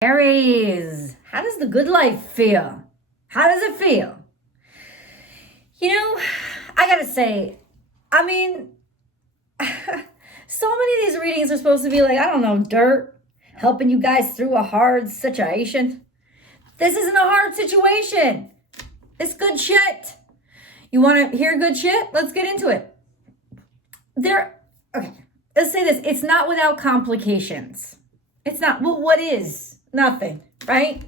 Aries, how does the good life feel? How does it feel? You know, I gotta say, I mean, so many of these readings are supposed to be like, I don't know, dirt, helping you guys through a hard situation. This isn't a hard situation. It's good shit. You want to hear good shit? Let's get into it. Okay, let's say this. It's not without complications. It's not, well, what is? Nothing, right?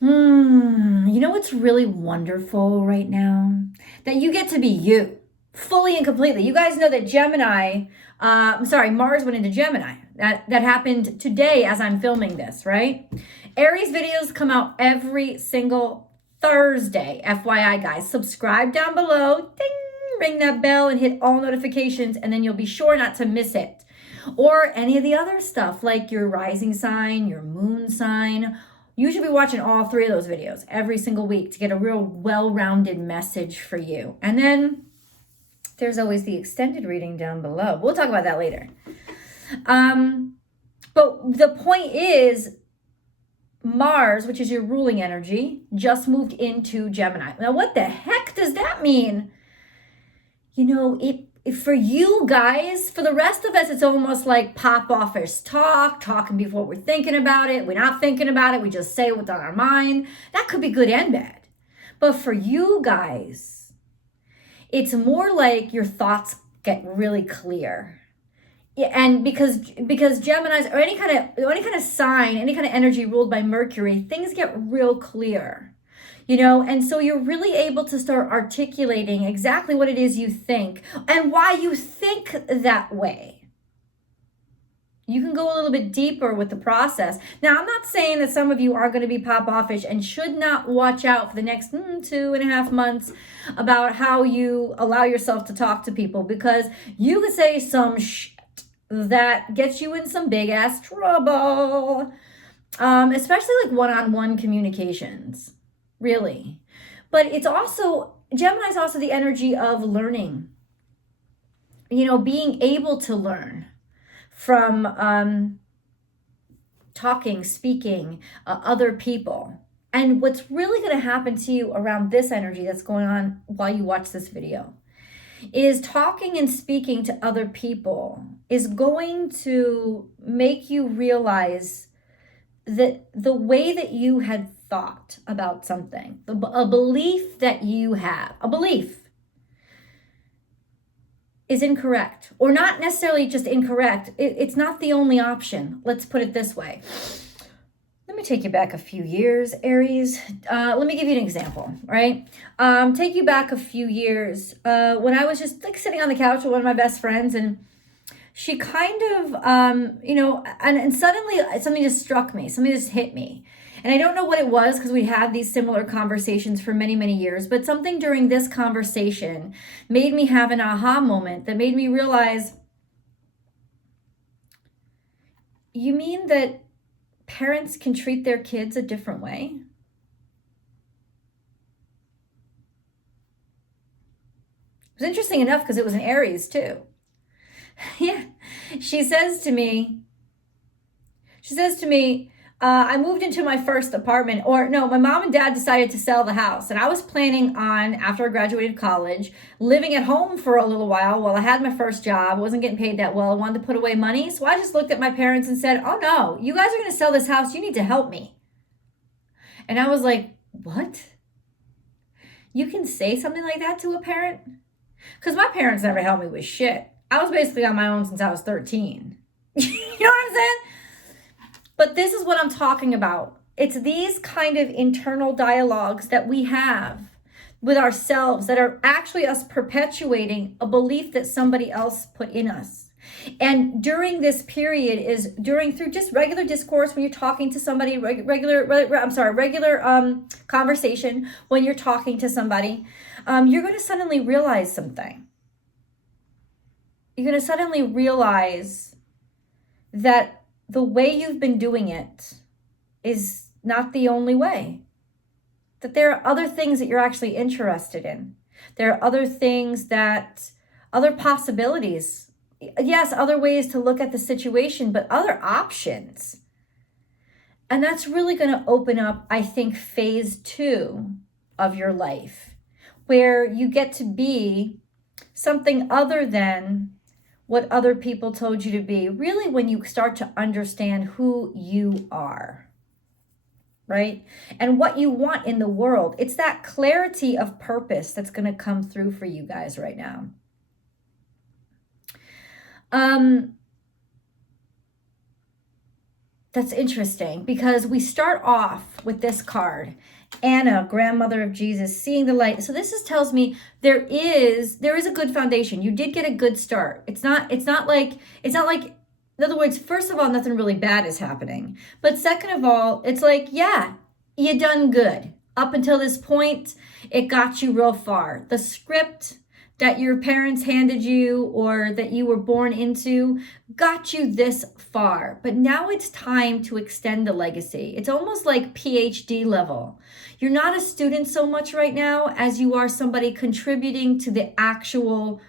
You know what's really wonderful right now? That you get to be you, fully and completely. You guys know that Mars went into Gemini. That happened today as I'm filming this, right? Aries videos come out every single Thursday. FYI, guys, subscribe down below, ding, ring that bell and hit all notifications, and then you'll be sure not to miss it. Or any of the other stuff like your rising sign, your moon sign. You should be watching all three of those videos every single week to get a real well-rounded message for you. And then there's always the extended reading down below. We'll talk about that later. But the point is, Mars, which is your ruling energy, just moved into Gemini. Now, what the heck does that mean? You know, for you guys, for the rest of us, it's almost like pop office talking before we're thinking about it. We're not thinking about it. We just say what's on our mind. That could be good and bad. But for you guys, it's more like your thoughts get really clear. Yeah, and because Geminis or any kind of sign, any kind of energy ruled by Mercury, things get real clear. You know, and so you're really able to start articulating exactly what it is you think and why you think that way. You can go a little bit deeper with the process. Now, I'm not saying that some of you are going to be pop-offish and should not watch out for the next 2.5 months about how you allow yourself to talk to people, because you could say some shit that gets you in some big-ass trouble, especially like one-on-one communications. Really. But it's also, Gemini is also the energy of learning. You know, being able to learn from talking, speaking, other people. And what's really going to happen to you around this energy that's going on while you watch this video is talking and speaking to other people is going to make you realize that the way that you had thought about something, a belief that you have, a belief is incorrect, or not necessarily just incorrect. It's not the only option. Let's put it this way. Let me take you back a few years, Aries. Let me give you an example, right? Take you back a few years when I was just like sitting on the couch with one of my best friends, and she kind of, you know, and suddenly something just struck me. Something just hit me. And I don't know what it was because we had these similar conversations for many, many years. But something during this conversation made me have an aha moment that made me realize, you mean that parents can treat their kids a different way? It was interesting enough because it was an Aries too. Yeah, she says to me, I moved into my first apartment, or no, my mom and dad decided to sell the house. And I was planning on, after I graduated college, living at home for a little while I had my first job. I wasn't getting paid that well. I wanted to put away money. So I just looked at my parents and said, oh no, you guys are going to sell this house. You need to help me. And I was like, what? You can say something like that to a parent? Because my parents never helped me with shit. I was basically on my own since I was 13. You know what I'm saying? But this is what I'm talking about. It's these kind of internal dialogues that we have with ourselves that are actually us perpetuating a belief that somebody else put in us. And during this period through just regular discourse, when you're talking to somebody, regular conversation, when you're talking to somebody, you're going to suddenly realize something. You're going to suddenly realize that the way you've been doing it is not the only way. That there are other things that you're actually interested in. There are other things other possibilities. Yes, other ways to look at the situation, but other options. And that's really going to open up, I think, phase 2 of your life, where you get to be something other than what other people told you to be, really when you start to understand who you are, right? And what you want in the world. It's that clarity of purpose that's going to come through for you guys right now. That's interesting because we start off with this card, Anna, grandmother of Jesus, seeing the light. So this tells me there is a good foundation. You did get a good start. It's not like, in other words, first of all, nothing really bad is happening. But second of all, it's like, yeah, you done good. Up until this point, it got you real far. The script that your parents handed you or that you were born into got you this far. But now it's time to extend the legacy. It's almost like PhD level. You're not a student so much right now as you are somebody contributing to the actual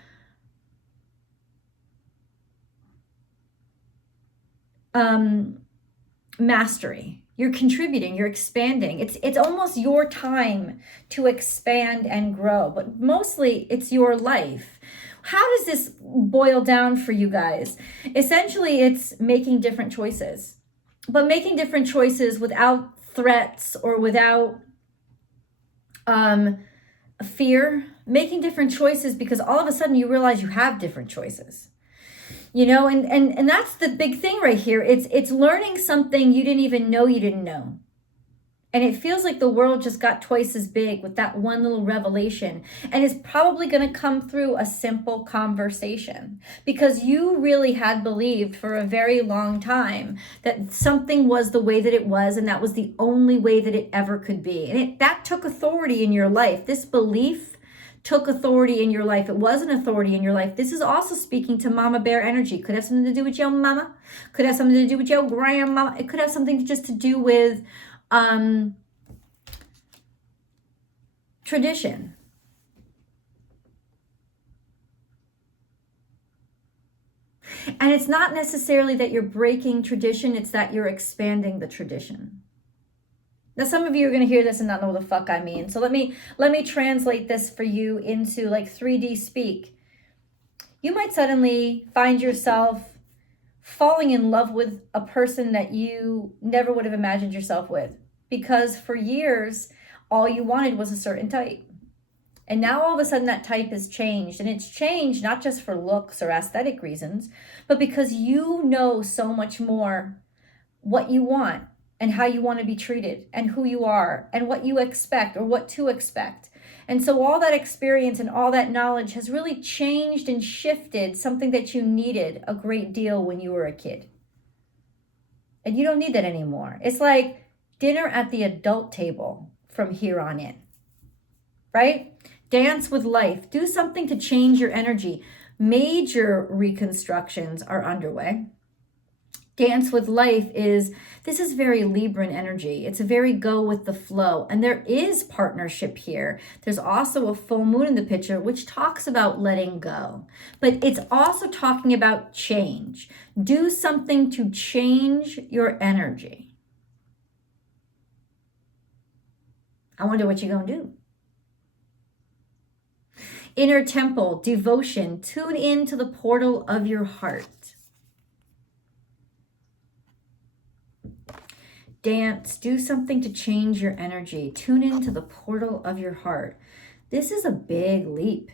mastery. You're contributing, you're expanding. It's almost your time to expand and grow, but mostly it's your life. How does this boil down for you guys? Essentially, it's making different choices, but making different choices without threats or without fear. Making different choices because all of a sudden you realize you have different choices. You know, and that's the big thing right here. It's learning something you didn't even know you didn't know. And it feels like the world just got twice as big with that one little revelation. And it's probably going to come through a simple conversation because you really had believed for a very long time that something was the way that it was and that was the only way that it ever could be. And that took authority in your life. This belief took authority in your life. It was an authority in your life. This is also speaking to mama bear energy. Could have something to do with your mama. Could have something to do with your grandmama. It could have something just to do with tradition. And it's not necessarily that you're breaking tradition. It's that you're expanding the tradition. Now, some of you are going to hear this and not know what the fuck I mean. So let me translate this for you into like 3D speak. You might suddenly find yourself falling in love with a person that you never would have imagined yourself with. Because for years, all you wanted was a certain type. And now all of a sudden that type has changed. And it's changed not just for looks or aesthetic reasons, but because you know so much more what you want and how you want to be treated and who you are and what you expect or what to expect. And so all that experience and all that knowledge has really changed and shifted something that you needed a great deal when you were a kid. And you don't need that anymore. It's like dinner at the adult table from here on in, right? Dance with life. Do something to change your energy. Major reconstructions are underway. Dance with life this is very Libran energy. It's a very go with the flow. And there is partnership here. There's also a full moon in the picture, which talks about letting go. But it's also talking about change. Do something to change your energy. I wonder what you're going to do. Inner temple, devotion. Tune in to the portal of your heart. Dance, do something to change your energy. Tune into the portal of your heart. This is a big leap.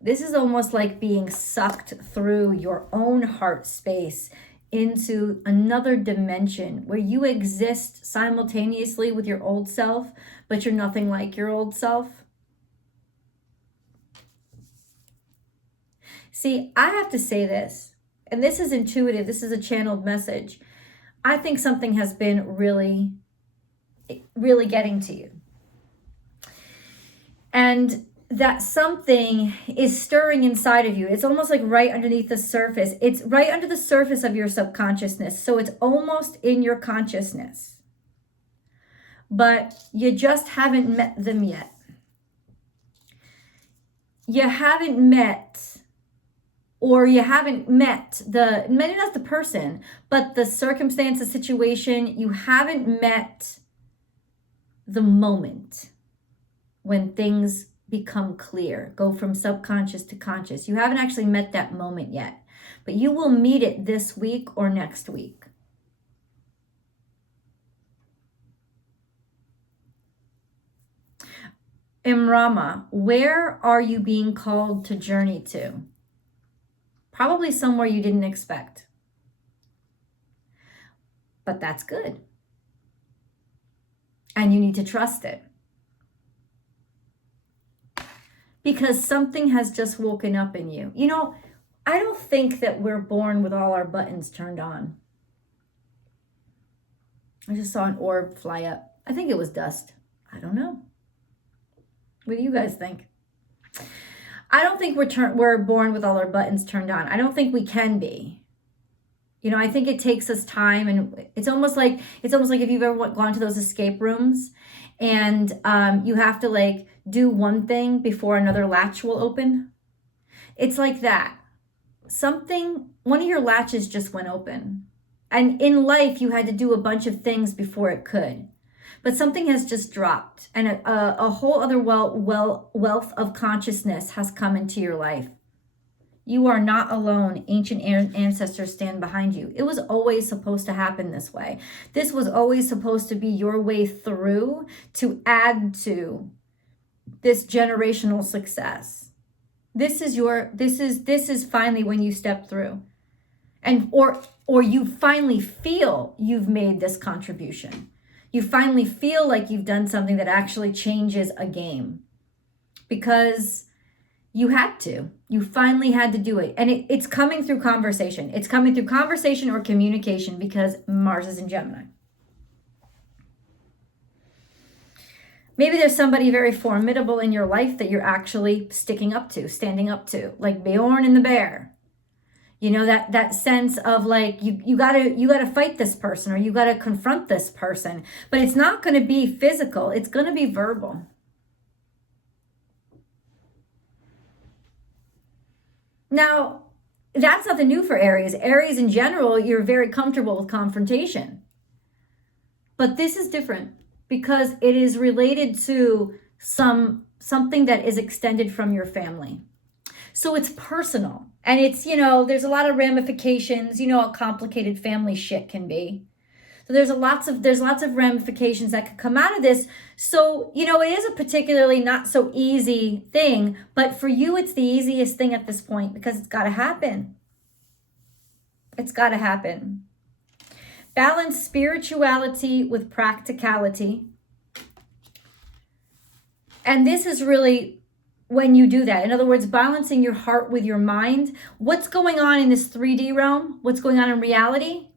This is almost like being sucked through your own heart space into another dimension where you exist simultaneously with your old self, but you're nothing like your old self. See, I have to say this, and this is intuitive. This is a channeled message. I think something has been really, really getting to you. And that something is stirring inside of you. It's almost like right underneath the surface. It's right under the surface of your subconsciousness. So it's almost in your consciousness. But you just haven't met them yet. You haven't met or you haven't met maybe not the person, but the circumstance, the situation, you haven't met the moment when things become clear, go from subconscious to conscious. You haven't actually met that moment yet, but you will meet it this week or next week. Imrama, where are you being called to journey to? Probably somewhere you didn't expect. But that's good. And you need to trust it. Because something has just woken up in you. You know, I don't think that we're born with all our buttons turned on. I just saw an orb fly up. I think it was dust. I don't know. What do you guys think? I don't think we're born with all our buttons turned on. I don't think we can be. You know, I think it takes us time, and it's almost like if you've ever gone to those escape rooms and you have to like do one thing before another latch will open. It's like that. One of your latches just went open. And in life, you had to do a bunch of things before it could. But something has just dropped, and a whole other wealth of consciousness has come into your life. You are not alone. Ancient ancestors stand behind you. It was always supposed to happen this way. This was always supposed to be your way through to add to this generational success. This is finally when you step through. And or you finally feel you've made this contribution. You finally feel like you've done something that actually changes a game. Because you had to. You finally had to do it. And it's coming through conversation. It's coming through conversation or communication because Mars is in Gemini. Maybe there's somebody very formidable in your life that you're actually sticking up to, standing up to, like Bjorn and the bear. You know, that sense of like, you gotta fight this person, or you gotta confront this person, but it's not gonna be physical. It's gonna be verbal. Now, that's nothing new for Aries. Aries in general, you're very comfortable with confrontation. But this is different because it is related to something that is extended from your family. So it's personal. And it's, you know, there's a lot of ramifications. You know how complicated family shit can be. So there's lots of ramifications that could come out of this. So, you know, it is a particularly not so easy thing, but for you, it's the easiest thing at this point because it's got to happen. It's got to happen. Balance spirituality with practicality. And this is really when you do that. In other words, balancing your heart with your mind. What's going on in this 3D realm? What's going on in reality?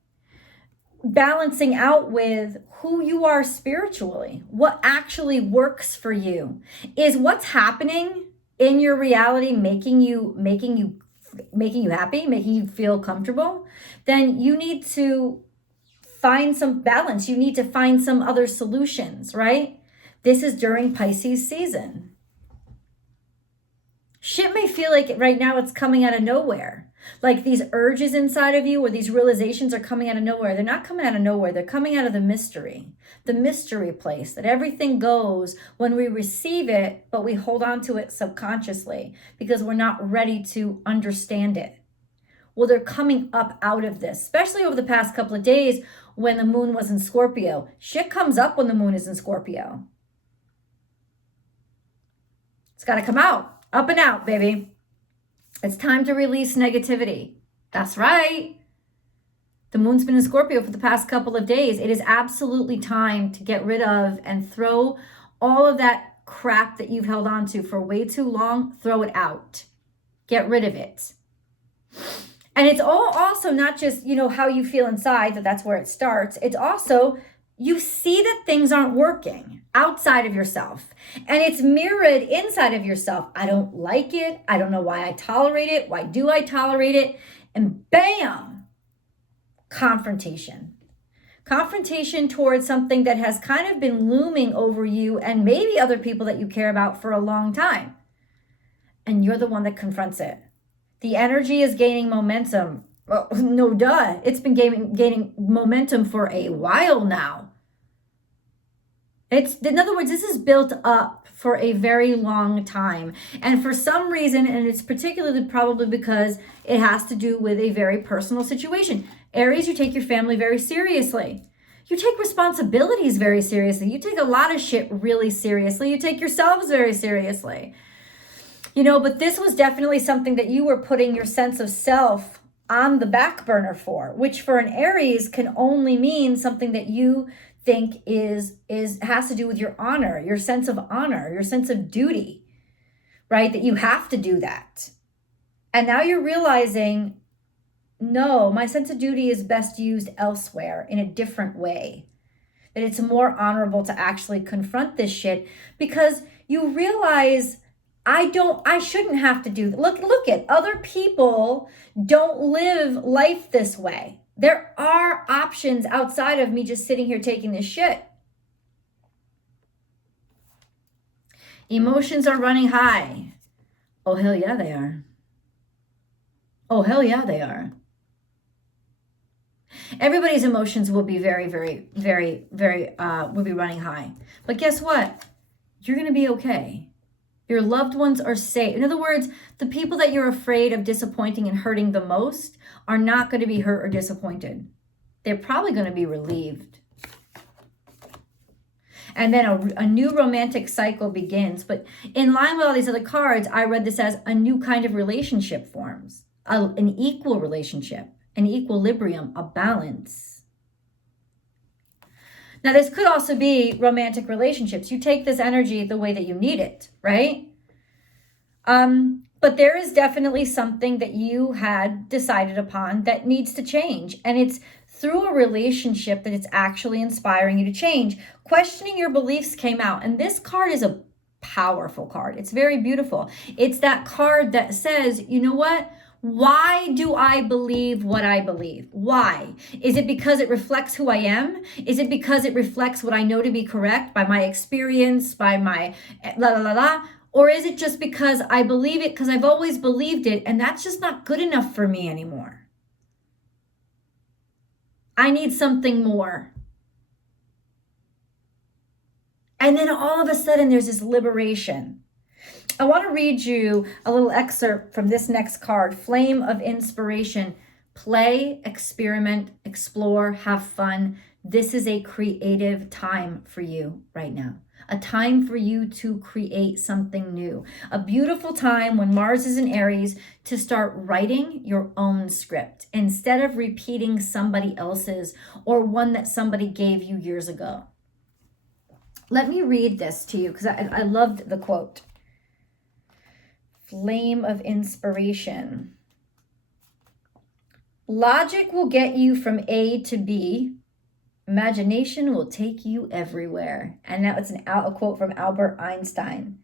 Balancing out with who you are spiritually, what actually works for you. Is what's happening in your reality making you happy, making you feel comfortable? Then you need to find some balance. You need to find some other solutions, right? This is during Pisces season. Shit may feel like right now it's coming out of nowhere. Like these urges inside of you or these realizations are coming out of nowhere. They're not coming out of nowhere. They're coming out of the mystery place, that everything goes when we receive it, but we hold on to it subconsciously because we're not ready to understand it. Well, they're coming up out of this, especially over the past couple of days when the moon was in Scorpio. Shit comes up when the moon is in Scorpio. It's got to come out. Up and out, baby. It's time to release negativity. That's right. The moon's been in Scorpio for the past couple of days. It is absolutely time to get rid of and throw all of that crap that you've held on to for way too long. Throw it out. Get rid of it. And it's all also not just, you know, how you feel inside, that's where it starts. It's also you see that things aren't working outside of yourself, and it's mirrored inside of yourself. I don't like it. I don't know why I tolerate it. Why do I tolerate it? And bam, confrontation. Confrontation towards something that has kind of been looming over you and maybe other people that you care about for a long time. And you're the one that confronts it. The energy is gaining momentum. Well, no duh. It's been gaining momentum for a while now. In other words, this is built up for a very long time. And for some reason, and it's particularly probably because it has to do with a very personal situation. Aries, you take your family very seriously. You take responsibilities very seriously. You take a lot of shit really seriously. You take yourselves very seriously. But this was definitely something that you were putting your sense of self on the back burner for, which for an Aries can only mean something that you think has to do with your honor, your sense of honor, your sense of duty, right? That you have to do that. And now you're realizing, no, my sense of duty is best used elsewhere in a different way. That it's more honorable to actually confront this shit, because you realize I shouldn't have to do that. Look at other people don't live life this way. There are options outside of me just sitting here taking this shit. Emotions are running high. Oh, hell yeah, they are. Oh, hell yeah, they are. Everybody's emotions will be very, very, very, very, will be running high. But guess what? You're going to be okay. Your loved ones are safe. In other words, the people that you're afraid of disappointing and hurting the most are not going to be hurt or disappointed. They're probably going to be relieved. And then a new romantic cycle begins. But in line with all these other cards, I read this as a new kind of relationship forms. An equal relationship, an equilibrium, a balance. Now, this could also be romantic relationships. You take this energy the way that you need it, right? But there is definitely something that you had decided upon that needs to change. And it's through a relationship that it's actually inspiring you to change. Questioning your beliefs came out. And this card is a powerful card. It's very beautiful. It's that card that says, you know what? Why do I believe what I believe? Why? Is it because it reflects who I am? Is it because it reflects what I know to be correct by my experience, by my la la la la? Or is it just because I believe it because I've always believed it and that's just not good enough for me anymore? I need something more. And then all of a sudden there's this liberation. I want to read you a little excerpt from this next card, Flame of Inspiration. Play, experiment, explore, have fun. This is a creative time for you right now. A time for you to create something new. A beautiful time when Mars is in Aries to start writing your own script instead of repeating somebody else's or one that somebody gave you years ago. Let me read this to you because I loved the quote. Flame of Inspiration. Logic will get you from A to B. Imagination will take you everywhere. And now it's a quote from Albert Einstein.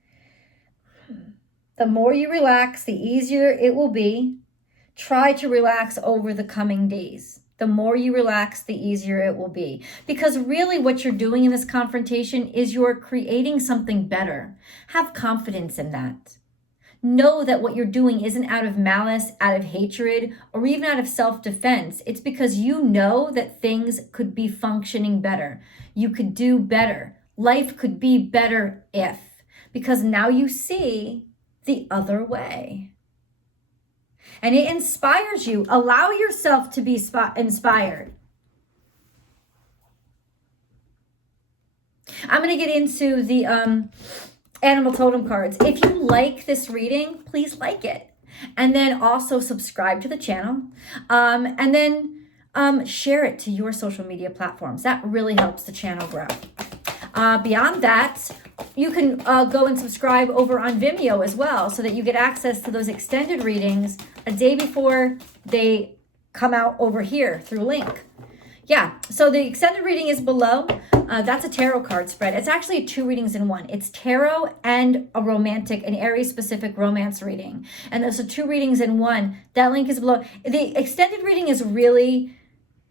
The more you relax, the easier it will be. Try to relax over the coming days. The more you relax, the easier it will be. Because really what you're doing in this confrontation is you're creating something better. Have confidence in that. Know that what you're doing isn't out of malice, out of hatred, or even out of self-defense. It's because you know that things could be functioning better. You could do better. Life could be better if. Because now you see the other way. And it inspires you. Allow yourself to be inspired. I'm going to get into the animal totem cards. If you like this reading, please like it. And then also subscribe to the channel. And then share it to your social media platforms. That really helps the channel grow. Beyond that, you can go and subscribe over on Vimeo as well so that you get access to those extended readings a day before they come out over here through link. Yeah, so the extended reading is below. That's a tarot card spread. It's actually 2 readings in one. It's tarot and an Aries-specific romance reading. And those are 2 readings in one. That link is below. The extended reading is really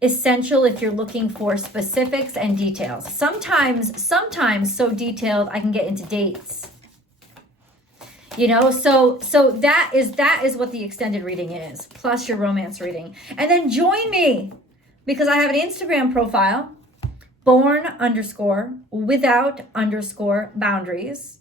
essential if you're looking for specifics and details. Sometimes so detailed I can get into dates. You know, so that is what the extended reading is, plus your romance reading. And then join me, because I have an Instagram profile, Born_without_boundaries.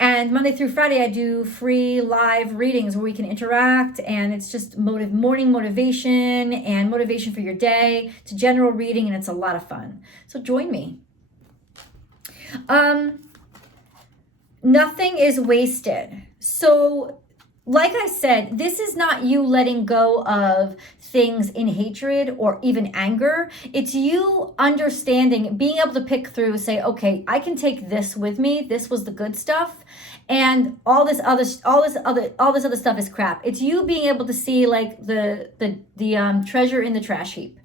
And Monday through Friday, I do free live readings where we can interact, and it's just morning motivation and motivation for your day to general reading, and it's a lot of fun. So join me. Nothing is wasted. So like I said, this is not you letting go of things in hatred or even anger. It's you understanding, being able to pick through, say, okay, I can take this with me. This was the good stuff. And all this other stuff is crap. It's you being able to see like the treasure in the trash heap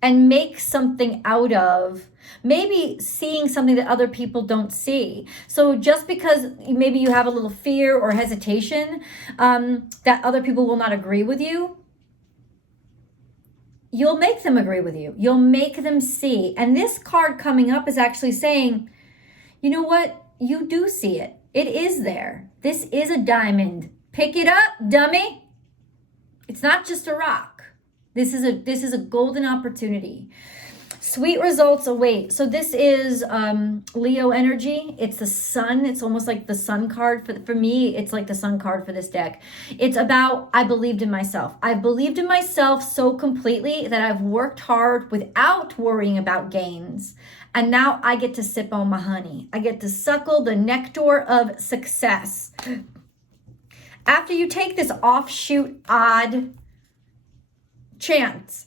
and make something out of maybe seeing something that other people don't see. So just because maybe you have a little fear or hesitation that other people will not agree with you, you'll make them agree with you. You'll make them see. And this card coming up is actually saying, you know what? You do see it. It is there. This is a diamond. Pick it up, dummy. It's not just a rock. This is a golden opportunity. Sweet results await. So this is Leo energy. It's the sun. It's almost like the sun card. For me, it's like the sun card for this deck. It's about, I believed in myself. I believed in myself so completely that I've worked hard without worrying about gains. And now I get to sip on my honey. I get to suckle the nectar of success. After you take this offshoot odd chance,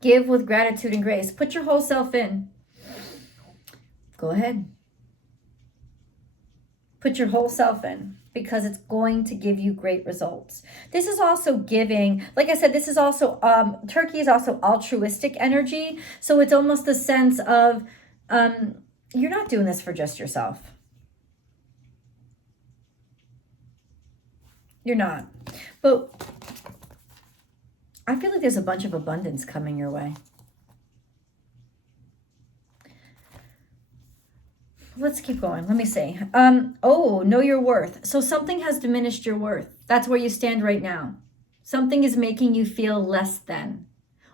give with gratitude and grace. Put your whole self in. Go ahead. Put your whole self in, because it's going to give you great results. This is also giving, like I said, this is also, Turkey is also altruistic energy. So it's almost the sense of, you're not doing this for just yourself. You're not. But I feel like there's a bunch of abundance coming your way. Let's keep going. Let me see. Oh, know your worth. So something has diminished your worth. That's where you stand right now. Something is making you feel less than,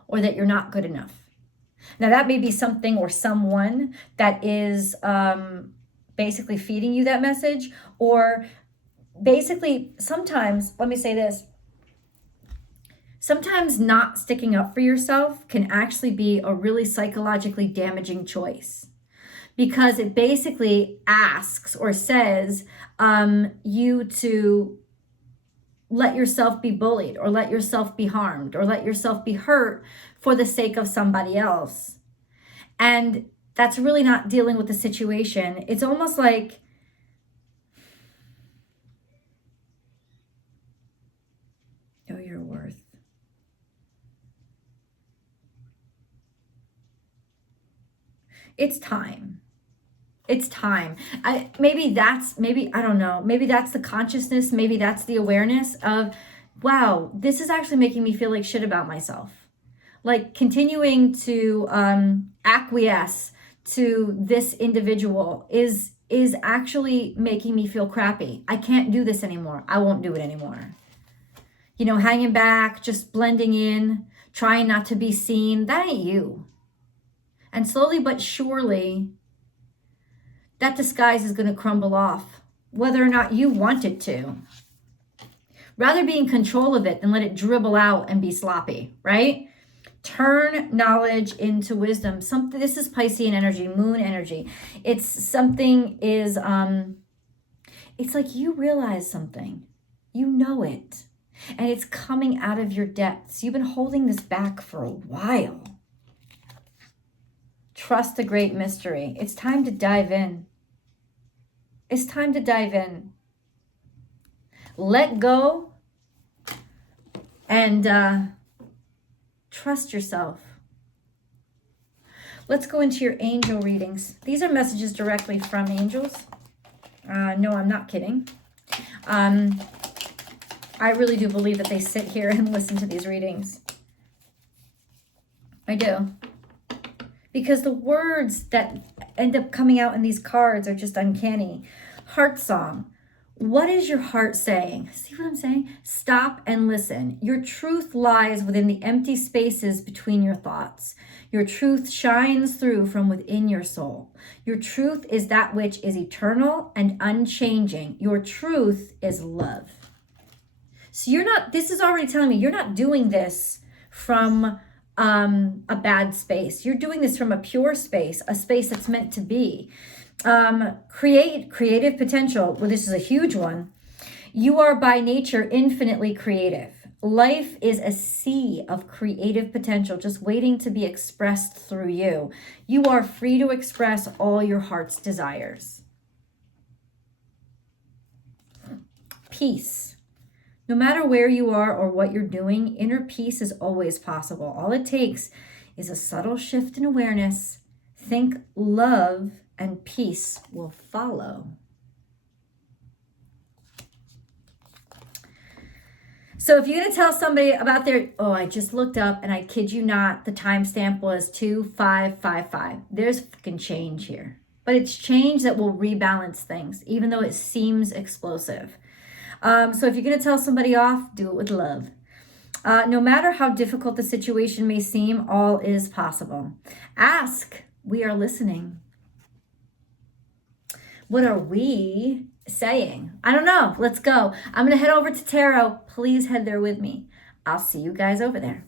or that you're not good enough. Now that may be something or someone that is basically feeding you that message, or basically sometimes, let me say this, sometimes not sticking up for yourself can actually be a really psychologically damaging choice, because it basically asks or says you to let yourself be bullied, or let yourself be harmed, or let yourself be hurt for the sake of somebody else. And that's really not dealing with the situation. It's almost like, know your worth. It's time. It's time. I don't know. Maybe that's the consciousness. Maybe that's the awareness of, wow, this is actually making me feel like shit about myself. Like continuing to acquiesce to this individual is actually making me feel crappy. I can't do this anymore. I won't do it anymore. You know, hanging back, just blending in, trying not to be seen. That ain't you. And slowly but surely, that disguise is going to crumble off, whether or not you want it to. Rather be in control of it than let it dribble out and be sloppy, right? Turn knowledge into wisdom. This is Piscean energy, moon energy. It's something is, it's like you realize something. You know it. And it's coming out of your depths. You've been holding this back for a while. Trust the great mystery. It's time to dive in. It's time to dive in. Let go and trust yourself. Let's go into your angel readings. These are messages directly from angels. No, I'm not kidding. I really do believe that they sit here and listen to these readings. I do. Because the words that end up coming out in these cards are just uncanny. Heart song. What is your heart saying? See what I'm saying? Stop and listen. Your truth lies within the empty spaces between your thoughts. Your truth shines through from within your soul. Your truth is that which is eternal and unchanging. Your truth is love. So you're not, this is already telling me you're not doing this from a bad space. You're doing this from a pure space, a space that's meant to be. Creative potential. Well, this is a huge one. You are by nature infinitely creative. Life is a sea of creative potential just waiting to be expressed through you. You are free to express all your heart's desires. Peace. No matter where you are or what you're doing, inner peace is always possible. All it takes is a subtle shift in awareness. Think love and peace will follow. So if you're going to tell somebody about their, oh, I just looked up and I kid you not, the timestamp was 2555. There's fucking change here. But it's change that will rebalance things, even though it seems explosive. So if you're going to tell somebody off, do it with love. No matter how difficult the situation may seem, all is possible. Ask. We are listening. What are we saying? I don't know. Let's go. I'm going to head over to tarot. Please head there with me. I'll see you guys over there.